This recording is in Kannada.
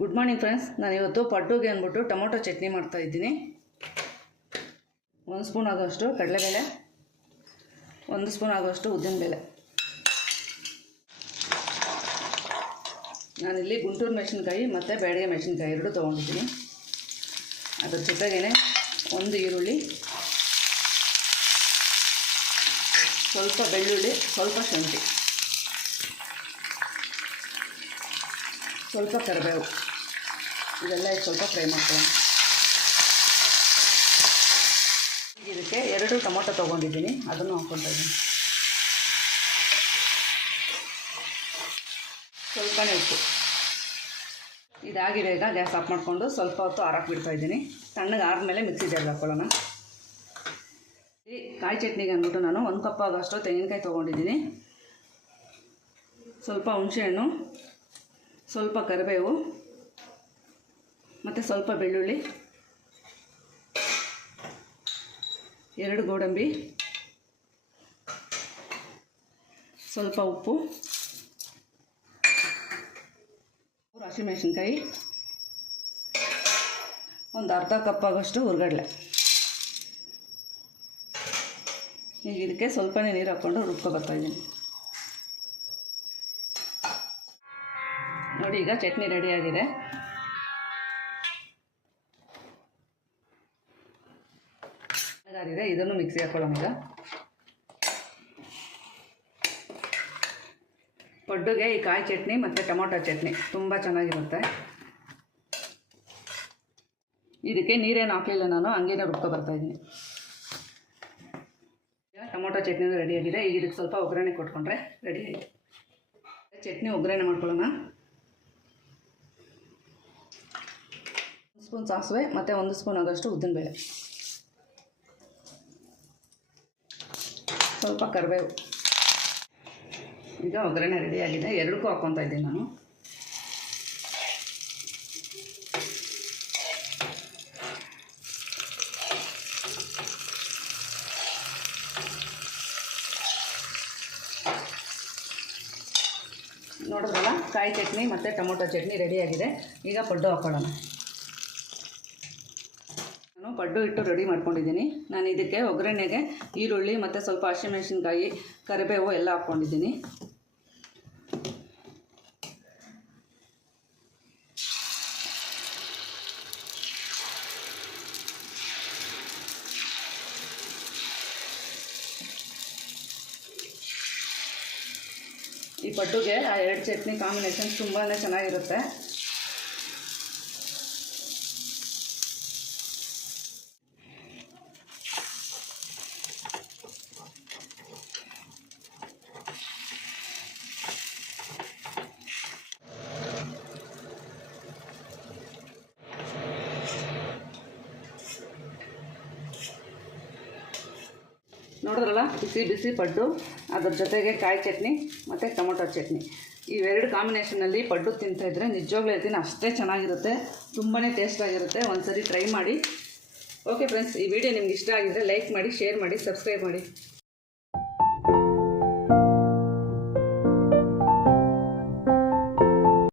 ಗುಡ್ ಮಾರ್ನಿಂಗ್ ಫ್ರೆಂಡ್ಸ್ ನಾನು ಇವತ್ತು ಪಡ್ಡುಗೆ ಅಂದ್ಬಿಟ್ಟು ಟೊಮೊಟೊ ಚಟ್ನಿ ಮಾಡ್ತಾ ಇದ್ದೀನಿ. ಒಂದು ಸ್ಪೂನ್ ಆಗೋಷ್ಟು ಕಡಲೆಬೇಳೆ, ಒಂದು ಸ್ಪೂನ್ ಆಗೋಷ್ಟು ಉದ್ದಿನಬೇಳೆ. ನಾನಿಲ್ಲಿ ಗುಂಟೂರು ಮೆಣಸಿನ್ಕಾಯಿ ಮತ್ತು ಬೇಡಿಗೆ ಮೆಣಸಿನ್ಕಾಯಿ ಎರಡು ತೊಗೊಂಡಿದ್ದೀನಿ. ಅದ್ರ ಜೊತೆಗೇ ಒಂದು ಈರುಳ್ಳಿ, ಸ್ವಲ್ಪ ಬೆಳ್ಳುಳ್ಳಿ, ಸ್ವಲ್ಪ ಶುಂಠಿ. ಸ್ವಲ್ಪ ಕರಿಬೇವು. ಇದೆಲ್ಲ ಸ್ವಲ್ಪ ಫ್ರೈ ಮಾಡ್ಕೊಳ್ಳೋಣ. ಇದಕ್ಕೆ ಎರಡು ಟೊಮೊಟೊ ತೊಗೊಂಡಿದ್ದೀನಿ. ಅದನ್ನು ಹಾಕ್ಕೊತಾ ಇದ್ದೀನಿ. ಸ್ವಲ್ಪನೇ ಉಪ್ಪು. ಇದಾಗಿದೆ ಈಗ ಗ್ಯಾಸ್ ಆಫ್ ಮಾಡಿಕೊಂಡು ಸ್ವಲ್ಪ ಹೊತ್ತು ಆರಕ್ಕೆ ಬಿಡ್ತಾ ಇದ್ದೀನಿ. ತಣ್ಣಗೆ ಆದಮೇಲೆ ಮಿಕ್ಸಿ ಜಾರ್ಗೆ ಹಾಕ್ಕೊಳ್ಳೋಣ. ಕಾಯಿ ಚಟ್ನಿಗೆ ಅಂದ್ಬಿಟ್ಟು ನಾನು ಒಂದು ಕಪ್ ಆಗೋಷ್ಟು ತೆಂಗಿನಕಾಯಿ ತೊಗೊಂಡಿದ್ದೀನಿ. ಸ್ವಲ್ಪ ಹುಣಸೆಹಣ್ಣು ಸ್ವಲ್ಪ ಕರಿಬೇವು, ಮತ್ತು ಸ್ವಲ್ಪ ಬೆಳ್ಳುಳ್ಳಿ, ಎರಡು ಗೋಡಂಬಿ, ಸ್ವಲ್ಪ ಉಪ್ಪು ಹಸಿಮೆಣಸಿನ್ಕಾಯಿ, ಒಂದು ಅರ್ಧ ಕಪ್ ಆಗೋಷ್ಟು ಹುರ್ಗಡ್ಲೆ. ಈಗ ಇದಕ್ಕೆ ಸ್ವಲ್ಪನೇ ನೀರು ಹಾಕ್ಕೊಂಡು ರುಬ್ಕೊ ಬರ್ತಾಯಿದ್ದೀನಿ ನೋಡಿ, ಈಗ ಚಟ್ನಿ ರೆಡಿಯಾಗಿದೆ ಇದನ್ನು ಮಿಕ್ಸಿ ಹಾಕೊಳ್ಳೋಣ ಈಗ. ಪಡ್ಡುಗೆ ಈ ಕಾಯಿ ಚಟ್ನಿ ಮತ್ತು ಟೊಮೊಟೊ ಚಟ್ನಿ ತುಂಬ ಚೆನ್ನಾಗಿರುತ್ತೆ. ಇದಕ್ಕೆ ನೀರೇನು ಹಾಕಲಿಲ್ಲ ನಾನು, ಹಂಗೇನೆ ರುಬ್ಕೊ ಬರ್ತಾಯಿದ್ದೀನಿ ಈಗ ಟೊಮೊಟೊ ಚಟ್ನಿ ರೆಡಿಯಾಗಿದೆ ಈಗ ಇದಕ್ಕೆ ಸ್ವಲ್ಪ ಒಗ್ಗರಣೆ ಕೊಟ್ಕೊಂಡ್ರೆ ರೆಡಿ ಆಯಿತು. ಚಟ್ನಿ ಒಗ್ಗರಣೆ ಮಾಡ್ಕೊಳ್ಳೋಣ. ಸ್ಪೂನ್ ಸಾಸಿವೆ, ಮತ್ತು ಒಂದು ಸ್ಪೂನ್ ಆಗೋಷ್ಟು ಉದ್ದಿನಬೇಳೆ. ಸ್ವಲ್ಪ ಕರಿಬೇವು. ಈಗ ಒಗ್ಗರಣೆ ರೆಡಿಯಾಗಿದೆ ಎರಡಕ್ಕೂ ಹಾಕ್ಕೊತಾ ಇದ್ದೀನಿ ನಾನು. ನೋಡಿದ್ರಲ್ಲ, ಕಾಯಿ ಚಟ್ನಿ ಮತ್ತು ಟೊಮೊಟೊ ಚಟ್ನಿ ರೆಡಿಯಾಗಿದೆ ಈಗ ಪಡ್ಡು ಹಾಕ್ಕೊಳ್ಳೋಣ ನಾನು ಪಡ್ಡು ಇಟ್ಟು ರೆಡಿ ಮಾಡ್ಕೊಂಡಿದ್ದೀನಿ. ನಾನು ಇದಕ್ಕೆ ಒಗ್ಗರಣೆಗೆ ಈರುಳ್ಳಿ ಮತ್ತು ಸ್ವಲ್ಪ ಹಸಿಮೆಣಸಿನ್ಕಾಯಿ, ಕರಿಬೇವು ಎಲ್ಲ ಹಾಕ್ಕೊಂಡಿದ್ದೀನಿ. ಈ ಪಡ್ಡುಗೆ ಆ ಎರಡು ಚಟ್ನಿ ಕಾಂಬಿನೇಷನ್ ತುಂಬಾ ಚೆನ್ನಾಗಿರುತ್ತೆ. ನೋಡಿದ್ರಲ್ಲ, ಬಿಸಿ ಬಿಸಿ ಪಡ್ಡು, ಅದ್ರ ಜೊತೆಗೆ ಕಾಯಿ ಚಟ್ನಿ ಮತ್ತು ಟೊಮೊಟೊ ಚಟ್ನಿ. ಇವೆರಡು ಕಾಂಬಿನೇಷನಲ್ಲಿ ಪಡ್ಡು ತಿಂತಾಯಿದ್ರೆ ನಿಜವಾಗ್ಲೂ ಹೇಳ್ತೀನಿ ಅಷ್ಟೇ ಚೆನ್ನಾಗಿರುತ್ತೆ ತುಂಬಾ ಟೇಸ್ಟಾಗಿರುತ್ತೆ ಒಂದು ಸರಿ ಟ್ರೈ ಮಾಡಿ. ಓಕೆ ಫ್ರೆಂಡ್ಸ್ ಈ ವಿಡಿಯೋ ನಿಮ್ಗೆ ಇಷ್ಟ ಆಗಿದ್ದರೆ ಲೈಕ್ ಮಾಡಿ ಶೇರ್ ಮಾಡಿ ಸಬ್ಸ್ಕ್ರೈಬ್ ಮಾಡಿ.